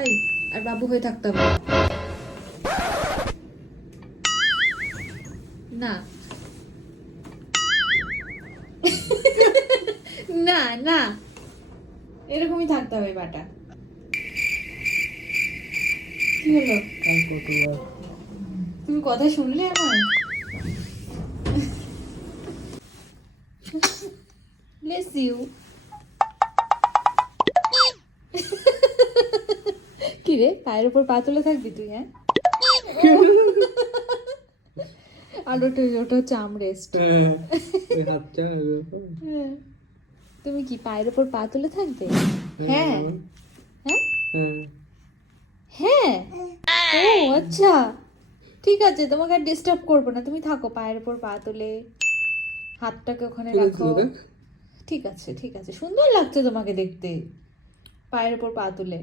এই, আর বাবু হয়ে থাকতে হবে না। না না, এরকমই থাকতে হবে বাটা। কি হলো? তুমি কথা শুনলে আমার? Bless you. কি রে, পায়ের উপর পা তুলে থাকবি তুই? হ্যাঁ, আর ওটা হচ্ছে আর্মরেস্ট। তুমি কি পায়ের উপর পা তুলে থাকবে? হ্যাঁ হ্যাঁ হ্যাঁ। ও আচ্ছা, ঠিক আছে, তোমাকে আর ডিস্টার্ব করবো না, তুমি থাকো পায়ের উপর পা তুলে, হাতটাকে ওখানে রাখো। ঠিক আছে ঠিক আছে, সুন্দর লাগছে তোমাকে দেখতে পায়ের উপর পা তুলে।